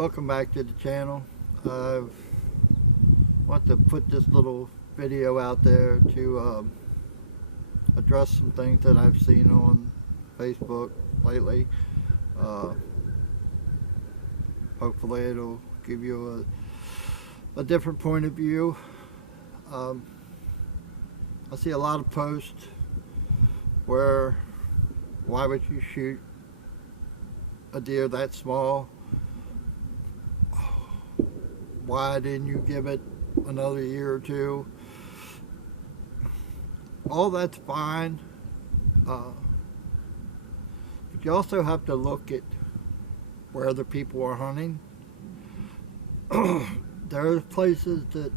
Welcome back to the channel. I want to put this little video out there to address some things that I've seen on Facebook lately. Hopefully it'll give you a different point of view. I see a lot of posts where, why would you shoot a deer that small? Why didn't you give it another year or two? All that's fine, but you also have to look at where other people are hunting. There's places that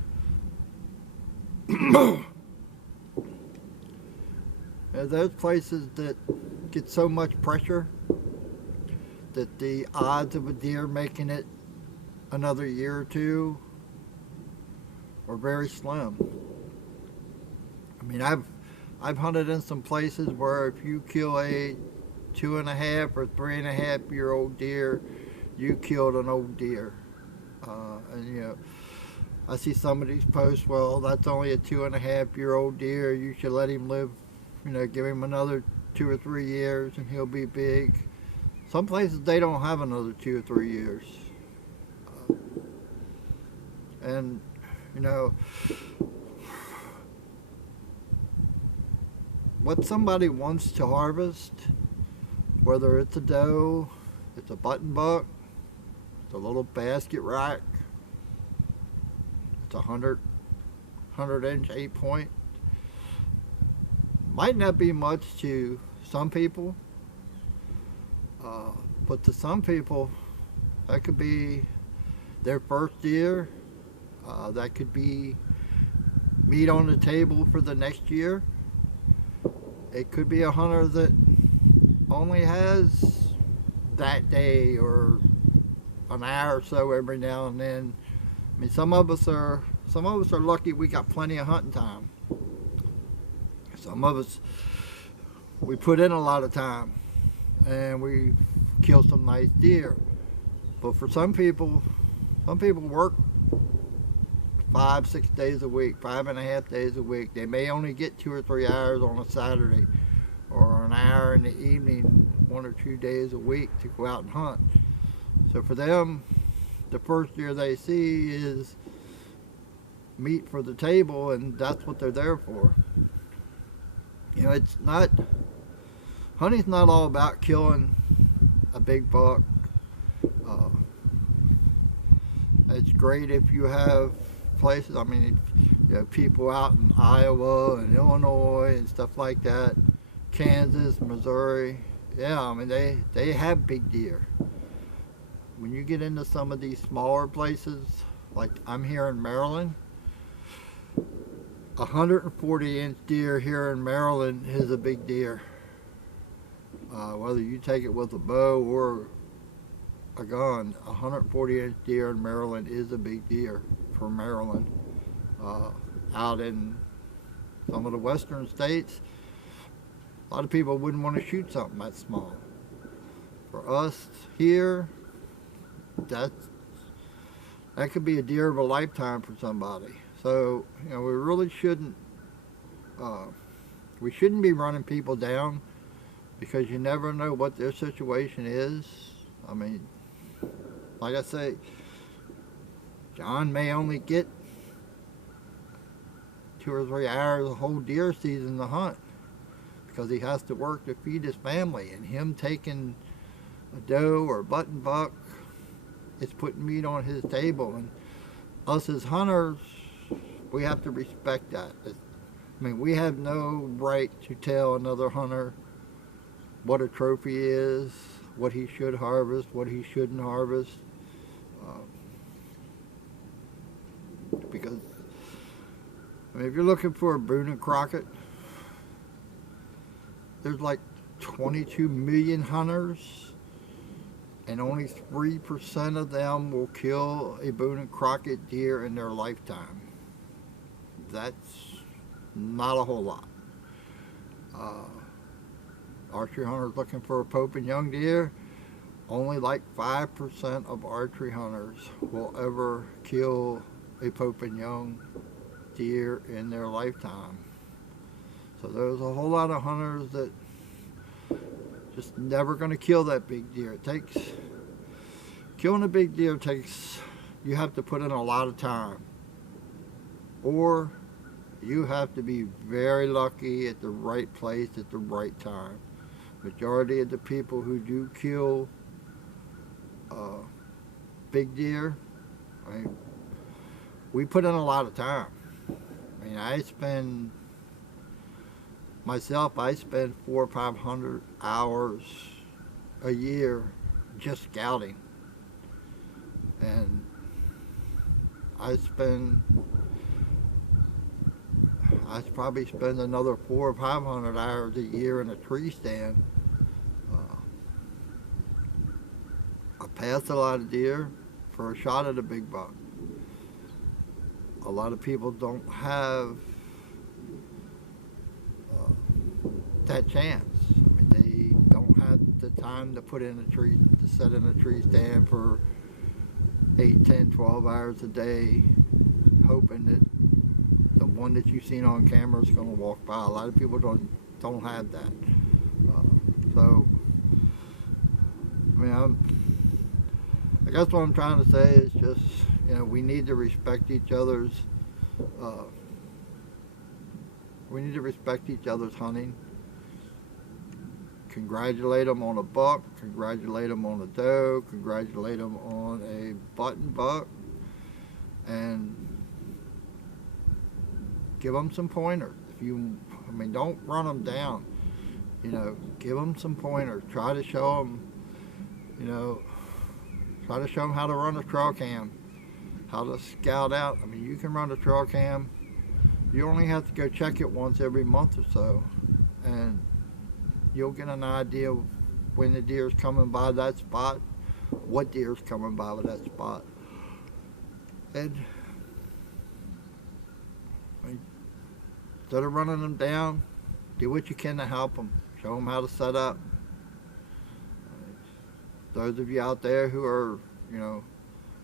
there's places that get so much pressure that the odds of a deer making it another year or two are very slim. I mean, I've hunted in some places where if you kill a 2.5 or 3.5 year old deer, you killed an old deer. And you know, I see some of these posts, well, that's only a 2.5 year old deer, you should let him live, you know, give him another 2 or 3 years and he'll be big. Some places they don't have another 2 or 3 years. And you know, what somebody wants to harvest, whether it's a doe, it's a button buck, it's a little basket rack, it's a 100-inch 8-point, might not be much to some people, but to some people that could be their first deer. That could be meat on the table for the next year. It could be a hunter that only has that day or an hour or so every now and then. I mean, some of us are lucky we got plenty of hunting time. Some of us, we put in a lot of time and we kill some nice deer. But for some people work 5-6 days a week, 5.5 days a week. They may only get 2 or 3 hours on a Saturday or an hour in the evening 1 or 2 days a week to go out and hunt. So for them, the first deer they see is meat for the table, and that's what they're there for. You know, it's not, hunting's not all about killing a big buck. It's great if you have places, I mean, you have people out in Iowa and Illinois and stuff like that, Kansas, Missouri. Yeah, I mean, they have big deer. When you get into some of these smaller places, like I'm here in Maryland, 140-inch deer here in Maryland is a big deer. Whether you take it with a bow or a gun, 140-inch deer in Maryland is a big deer for Maryland. Out in some of the western states, a lot of people wouldn't want to shoot something that small. For us here, that could be a deer of a lifetime for somebody. So, you know, we really shouldn't be running people down, because you never know what their situation is. I mean, like I say, John may only get 2 or 3 hours a whole deer season to hunt because he has to work to feed his family, and him taking a doe or a button buck, it's putting meat on his table, and us as hunters, we have to respect that. I mean, we have no right to tell another hunter what a trophy is, what he should harvest, what he shouldn't harvest. Because, I mean, if you're looking for a Boone and Crockett, there's like 22 million hunters, and only 3% of them will kill a Boone and Crockett deer in their lifetime. That's not a whole lot. Archery hunters looking for a Pope and young deer, only like 5% of archery hunters will ever kill a Pope and Young deer in their lifetime. So there's a whole lot of hunters that just never going to kill that big deer. Killing a big deer takes, you have to put in a lot of time, or you have to be very lucky at the right place at the right time. Majority of the people who do kill big deer, I mean, we put in a lot of time. I mean, I spend 400 or 500 hours a year just scouting, and I probably spend another 400 or 500 hours a year in a tree stand. I pass a lot of deer for a shot at a big buck. A lot of people don't have that chance. I mean, they don't have the time to put in a tree, to set in a tree stand for 8, 10, 12 hours a day, hoping that the one that you've seen on camera is going to walk by. A lot of people don't have that. So, I mean, I guess what I'm trying to say is just, you know, we need to respect each other's. We need to respect each other's hunting. Congratulate them on a buck, congratulate them on a doe, congratulate them on a button buck, and give them some pointers. I mean, don't run them down. You know, give them some pointers. Try to show them, you know, try to show them how to run a trail cam, how to scout out. I mean, you can run a trail cam. You only have to go check it once every month or so, and you'll get an idea of when the deer's coming by that spot, what deer's coming by with that spot. And I mean, instead of running them down, do what you can to help them. Show them how to set up. Those of you out there who are, you know,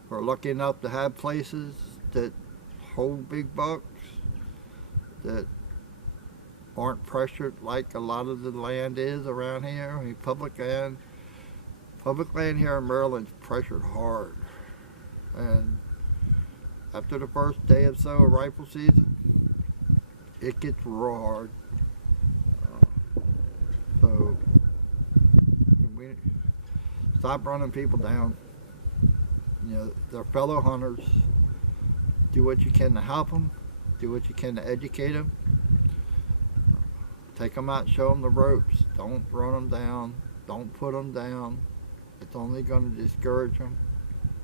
who are lucky enough to have places that hold big bucks, that aren't pressured like a lot of the land is around here. I mean, public land here in Maryland's pressured hard. And after the first day or so of rifle season, it gets real hard. So we stop running people down. You know, they're fellow hunters. Do what you can to help them. Do what you can to educate them. Take them out, show them the ropes. Don't run them down. Don't put them down. It's only going to discourage them.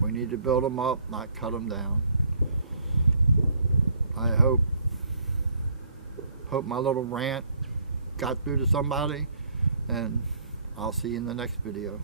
We need to build them up, not cut them down. I hope my little rant got through to somebody, and I'll see you in the next video.